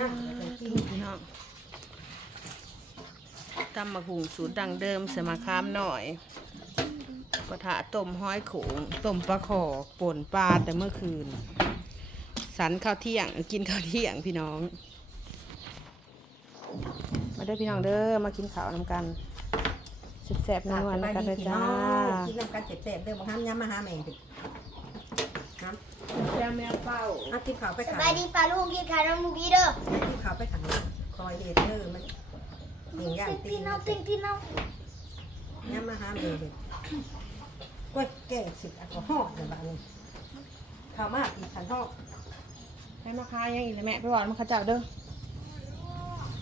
นั่งแล้วก็กินพี่น้องตำมะหุงสูตรดังเดิมใส่มะขามหน่อยกระทะต้มห้อยโขงต้มปลาขอป่นปลาแต่เมื่อคืน สันข้าวเที่ยงกินข้าวเที่ยงพี่น้อง มาเด้อพี่น้องเด้อมากินข้าวน้ำกันแซ่บๆนัวๆสบายกันเลยจ้ากินน้ำกันเจ็บๆเด้อบ่ห้ามย้ำมาหาแม่งติครับ แซ่บแมวเป้าเอากินข้าวไปสขังบายดีปลาลูกกินขาวน้ำมูกี้เด้อกินข้าวไปขังคอยเฮ็ดเด้อมันยิงย่างตีพี่นน้องพี่พี่น้องย้ำมาหาแม่เด้อก้อยแก่สิอัลกอฮอล์เดี๋ยวบัดนี้ข้าวมากอีกขันฮอกให้มาคายยังอีกเลยแม่ไปบอกมันเขาเจ้าเด้อ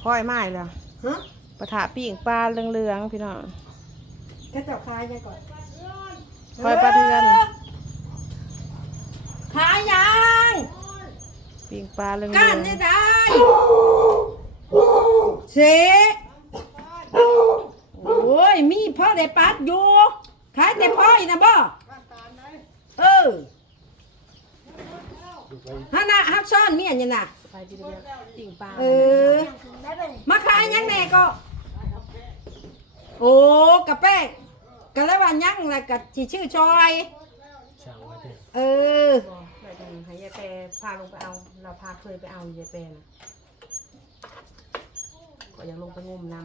พ่อยไม้เลยฮะปะถาปีงปลาเหลืองๆพี่น้อง แค่เจ้าคายยังก่อนคอยปลาเทือน ขายยังปีงปลาเหลืองก้านได้ได้เสโอ้ยมีพ่อได้ปัดอยู่ขายแต่พ่ออีนะบ่เออฮะนะฮักซ่อนเมียนี่น่ะไปดีเดียวปีงปลาเออได้ไปเลยมาขายยังแน่ก็โอ้กะแป้งกะแล้วว่ายังแล้วกะสิชื่อจอยช่างไว้เถอะเออบอกได้จัง ให้ยายแปรพาลงไปเอา เราพาเคยไปเอายายแปรนะก็อยากลงไปงมน้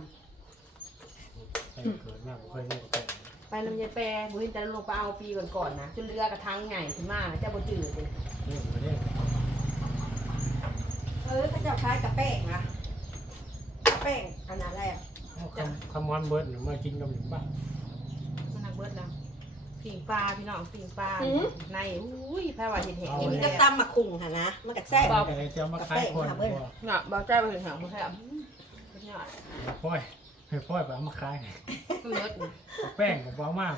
ให้เกิดมากเคยนี่ก็เป็นำไปน้ำยายแปรบุญจะลงไปเอาปีก่อนๆนะจนเรือกระทังใหญ่ขึ้นมาเจ้าบ่จืดเลยเรื่องมาเนี่ยเออเขาเจะขายกะแป้งนะกะแป้งอันนั้นแหละเอาคำคำวันเบิร์ดหรือมากินกับหนึ่งบ้างมันนักเบิดแล้ว ปีงปลาพี่น้องปีงปลาในอุ้ยแพ้ว่าเห็ดแห้งกินเห็ดก็แห้งตำมาคุงค่ะนะมันก็แซ่บ แต่จะเอามาขายคนบ่เนาะบ่าวเจ้าไปถึงหางบ่แซ่บสุดยอดพ่อยให้พ่อยไปเอามาขายเบิดนะแป้งกับเบามาก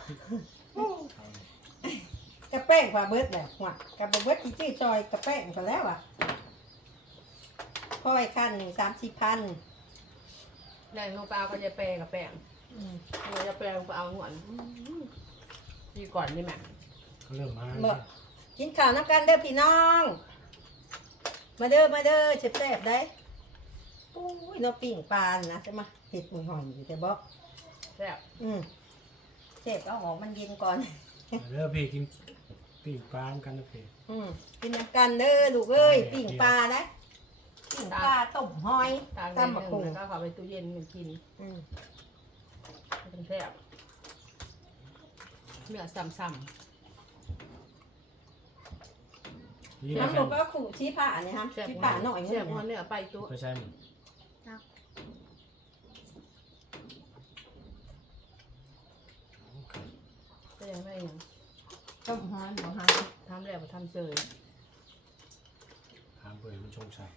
กะแป้งกว่าเบิดแหละหัวกะบ่เบิดที่ชื่อจอยกะแป้งก็แล้วอะพ่อยขั้นหนึ่งสามสี่พันแรงลงไปเอาก็จะแปรกับแป้งเราจะแปรลงไปเอาหนวด ดีก่อนนี่แม่ก็เริ่มมาเมื่อกินข้าวน้ำกันเด้อพี่น้อง มาเด้อมาเด้อเจ็บแซ่บได้อุ้ยเราปิ่งปลานะจะมาเห็ดมือหอยอยู่แต่บอกแซ่บอืมเจ็บเอาออกมันเย็นก่อน เริ่มพี่กินปีกปลากันนะพี่อืมกินน้ำกันเด้อลูกเอ้ยปิ่งปลานะปิ่งปลาต้มหอยตามตำหมะมักคุงแล้วก็เขาไปตู้เย็นมันกินอืมเป็นแซ่บ เนื้อซ้ำนี่น้ำนะหนูก็ขู่ชี้ผ่าเนี่ยครับๆแซ่บชี้ผ่าหน่อยแซ่บนึหัวงเนื้อไปตู้เคยใช้มั้ยก็ยังไม่ยังต้มหอยหมูหาทำแล้วมาทำเฉยถามเปิดมันชงชัย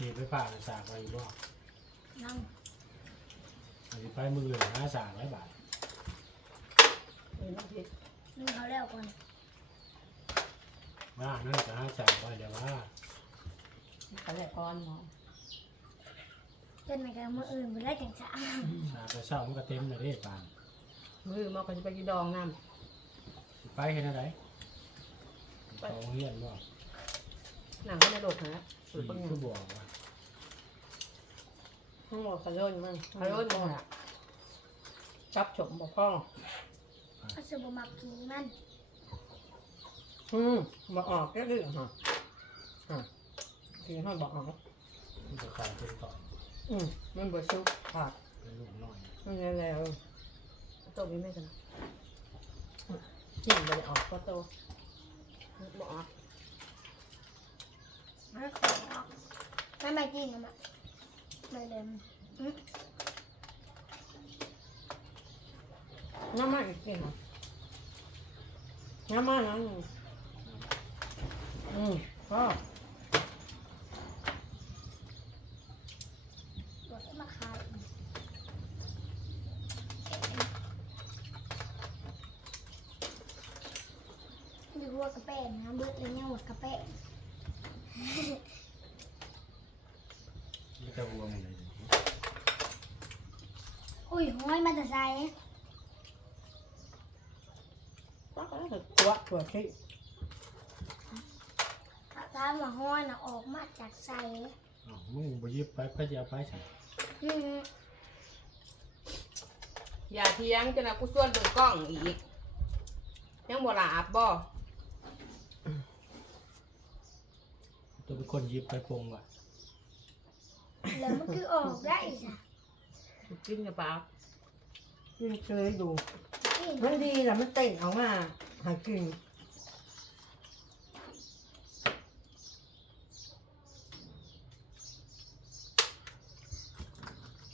โอเคไปป่าสากไปอยู่บ่นั่งอันนี้ไปมือเหลือห้าสากร้อยบาทเออน้ำพริกนึ่งเขาแล้วก่อนว่านั่นจะห้าสากไปเดี๋ยวว่าเขาแหละก้อนหมอเต้นในการมืออื่นไปได้จังสะสากระเช้ามันก็เต็มเลยเด้ปานมือมาก็จะไปกินดองน้ไปเห็นอะไรไปโรงเรียนบ่ำหนังก็จะโดดนะสุสี่ดปังยัคืงอบอกว่า ทั้งหมดขย่นมันอร่อยมากจับฉมบอกพ่อก็สืบมักกินมันอืมบอกออกก็คือฮะอะคือห้องบอกออกมันจะขายเป็นต่ออืมมันบดซุกผักเป็นลูกน้อยมันแล้วแล้วต้มยังไม่กันกินไปออกก็โตบอกไม่ขอหรอกไม่ไม่กินนะมั นไม่เดินน้ำมันอีกกินเหรอน้ำมันนั่นอืมพ่อตัวที่มาขายดูหัวกระเป้งนะเบิดเลยเนี่ยหัวกระเป้งมัน จะรวมอะไรอุ้ยห้อยมาแต่ใส่ก็แล้วก็ตัวตัวที่ถ้าทานมาห้อยน่ะออกมาจากใส่อ้าวมึงบ่หยิบไปก็จะเอาไปใส่อืมอย่าเทียงจะนะกูส่วนเบิ่งกล้องอีก ยังบ่หลาบบ่ตัวเป็นคนหยิบไปปรุงว่ะ แล้วมันคือออกได้จ้ะกินกับปลากินเคยดูนี่มันดีแหละมันเต่งเอามา หากิน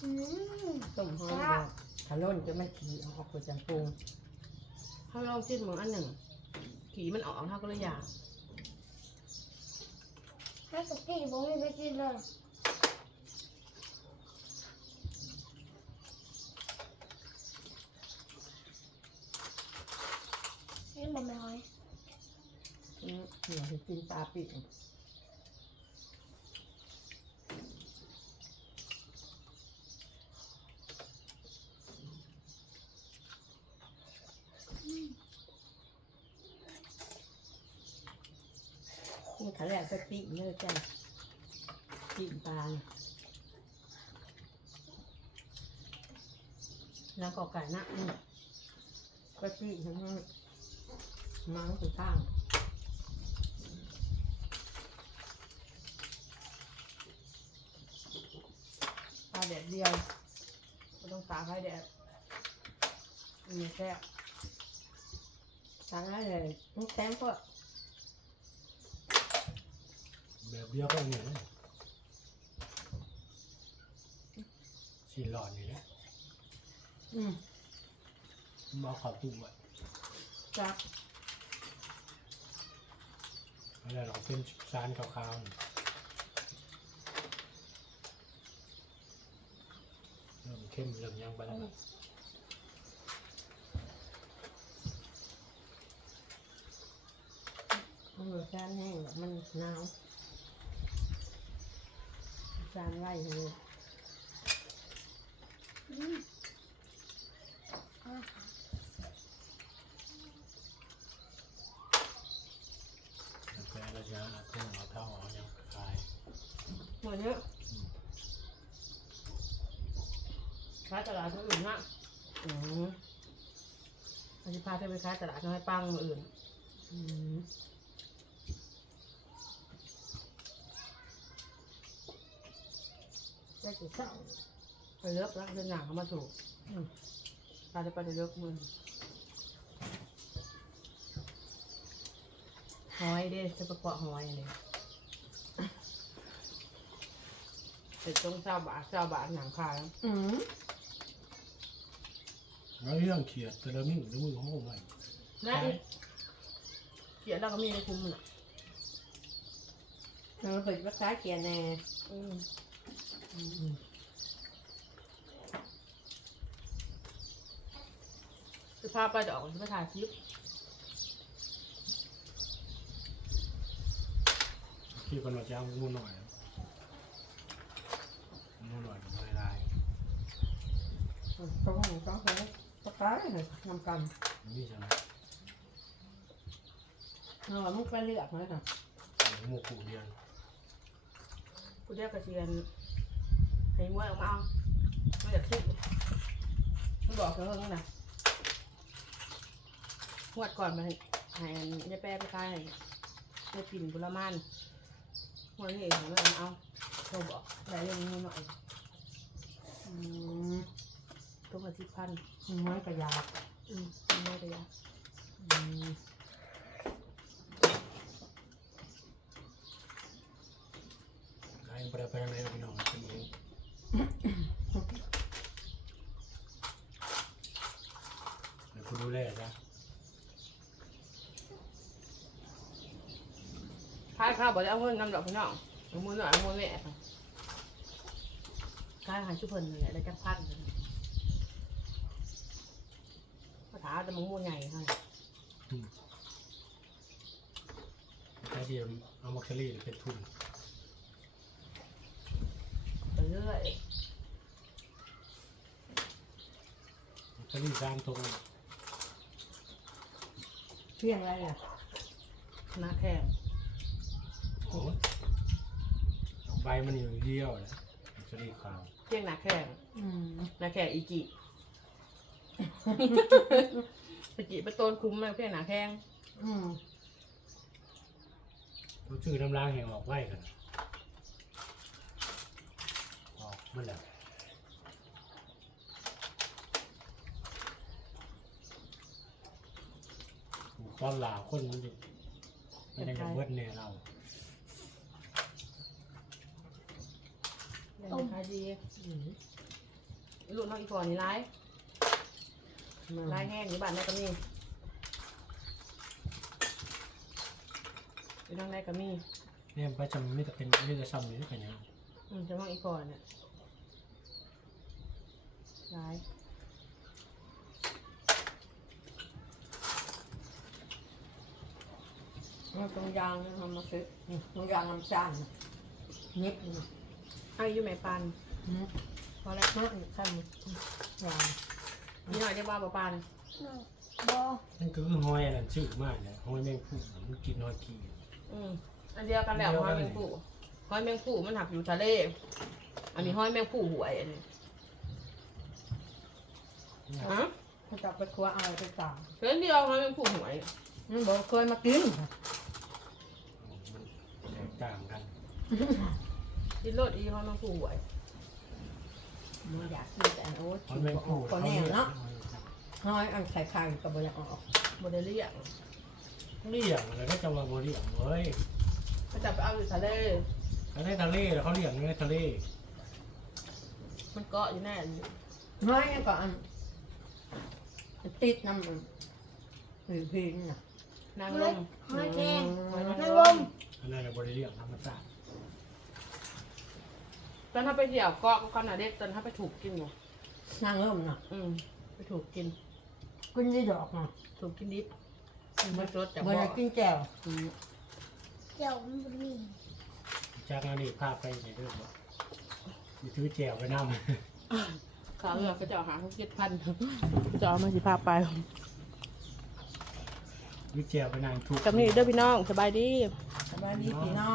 อืมต้มหอมดอกถ้าล้นจะมันขี้เอาออกไปจำปรุงเขาลองจิ้มมึงอันหนึ่งผีมันออกเท่าก็เลยอยากให้กับพี่ผมไม่ไปกินเลยนี่บอกไม่ห้อย อืมเดี๋ยวจะ กินปลาปิ่งนี่ขาแรกจะปิ่งเนื้อจ้ะปิ่งปลาเนี่ยแล้วก็ไก่นะก็ปิ่งทั้งนั้นมังคือข้าง ปลา แดดเดียวไม่ต้องตากให้แดดอันนี้แซ่บสั่งได้เลยน้ำแข็งก็แบบเดียวก็เนี่ยนะสีหลอดนี่แหละอืมมาเอาเขอบตุ้มไว้จักแล้วเราเป็นซานขาวๆนี่ เริ่มเข้มเริ่มยังไปแล้วนะมันรสชาติแห้งแบบมันหนาวจานไหวเลยอืมอะแล้วก็ระยะเอาทุ่งเอาเท่าเอายังขายเหมือนเนี้ย ขายตลาดคนอื่นนะอืมอาชิพาเธอไปขายตลาดน้อยปังมืออื่น อืมได้จะเศร้าไปเลิกแล้วเดินหนังเขามาถูกอืมพาจะไปเลิกมือหอยเด้จะประกอบหอยอันนี้เป็นตรงเศร้าบาทเศร้าบาทหนังขายอืม แล้วเรื่องเขียดแต่ละมือละมือของผมใหม่นะเขียนเราก็มีในคุมน่ะเราเปิดภาษาเขียนแน่อืมอืมคือพาไปดอกจะไปถ่ายคลิปที่คนเราจะเอางูหน่อยงูหน่อยกับอะไรได้ต้องต้องใช้ ภาษาเลยนำกันนี่ใช่ไหมเราไม่ไปเลือกเลยค่ะหมูขู่เดียนกูเรียกกระเทียนให้มวยออกมาเอาไม่อยากคิดมันบอกเธอเพิ่งนะงวดก่อนมาให้ยายแปรไปขายให้ยายปิ่นบุรมันงวดนี้เองไม่เอาเอาโทรบอกได้เรื่องนี้หน่อยอืมตัวมาสิบพัน ไม้กระยาอืมไม่ได้ยากอืมใครไปได้ไปทางไหนเราไปนอนกันเองเดี๋ยวคุณดูแลจ้ะขายข้าวบอกจะเอาเงินนำดอกพี่น้องเอามือหน่อยเอามือแม่ค่ะขายหายชุบเพิ่นนั่นแหละได้จักพันเลยภาษา แต่มังมูใหญ่ให้แค่ที่เอามักเชอรี่เป็นทุนไปเรื่อยมักเชอรี่สร้างตรงเที่ยงอะไรอะหน้าแข้งโอ้ยใบมันอยู่เดียวนะสลีขาวเที่ยงหน้าแข้งอืมหน้าแข้งอีกิ อีกิไปโตนคุ้มเลยเที่ยงหน้าแข้งอืมรู้ชื่อน้ำล้างแห่งออกไว้กันออกเมื่อไหร่ตอนลาวคนมันจะมันยังจะเบิดเนี่ยเราเล่นขายดีอืมลูกน้องอีกก่อนนี่ร้าย ร้ายแห้งอยู่บ้านแม่ก็มีอยู่ทางใดก็มีเนี่ยไปจำไม่แต่เป็นไม่แต่ซ้ำนี่กันยังอืมจะน้องอีกก่อนเนี่ยร้ายมันตรงยางนะทำมาซื้อนี่ตรงยางน้ำจานนะนิดนึงให้อยู่แม่ปันอืมพอแล้วมากขั้นยาง นี่หน่อยได้ว่าบ่ปันน้องบอนั่นก็คือหอยอันนั้นชื่อมากเลยหอยแมงผู้มันกินหอยขี้อืมอันเดียวกันแล้วเดียวห้กัอนยแมงผู้ห้อยแมงผู้มันหักอยู่ทะเล อันนี้ห้อยแมงผู้หวยอันนี้ฮะเขาจับไปครัวเอาไปตามเพื่อนเดียวห้อยแมงผู้หวยมันบอกเคยมากินมันแตกต่างกันกินรสอีห้อยแมงผู้หวย มันอยากกินแต่โอ้หอยแมงผู้ก็แน่เนาะน้อยอันไข่ไข่กับบอยากออกโมเดลเลียงเลี้ยงเลยก็จะมาบริยงเว้ยเขาจะไปเอาอยู่ทะเลเขาได้ทะเลแล้วเขาเลี้ยงในทะเลมันเกาะอยู่แน่อยู่น้อยอันก็อันติดน้ำมันหรือพินน่ะนางหลอยมหอยแครงหอยนางนางรรมมอันนั้นน่ะบริเลี้ยงธรรมชาติต อนถ้าไปเที่ยวเกาะก็ขนาดเด็กตอนถ้าไปถูกกินอยู่นางเริ่มน่ะอืมไปถูกกิน กินยี่ดอกน่ะถูกกินดิบมันสดจากบอบ่ยากกินแจ่วอืมเจ้ามันบ่มีจากนั้นนี่พาไปในเรื่องว่ามีถือแจวไปนั่งข้าวเรือก็จะเอาหาเขาเก็ดพันจะเอามาสิพาไปถือแจวไปนั่งทุก กับนี่เด้อพี่น้องสบายดี สบายดีพี่น้อง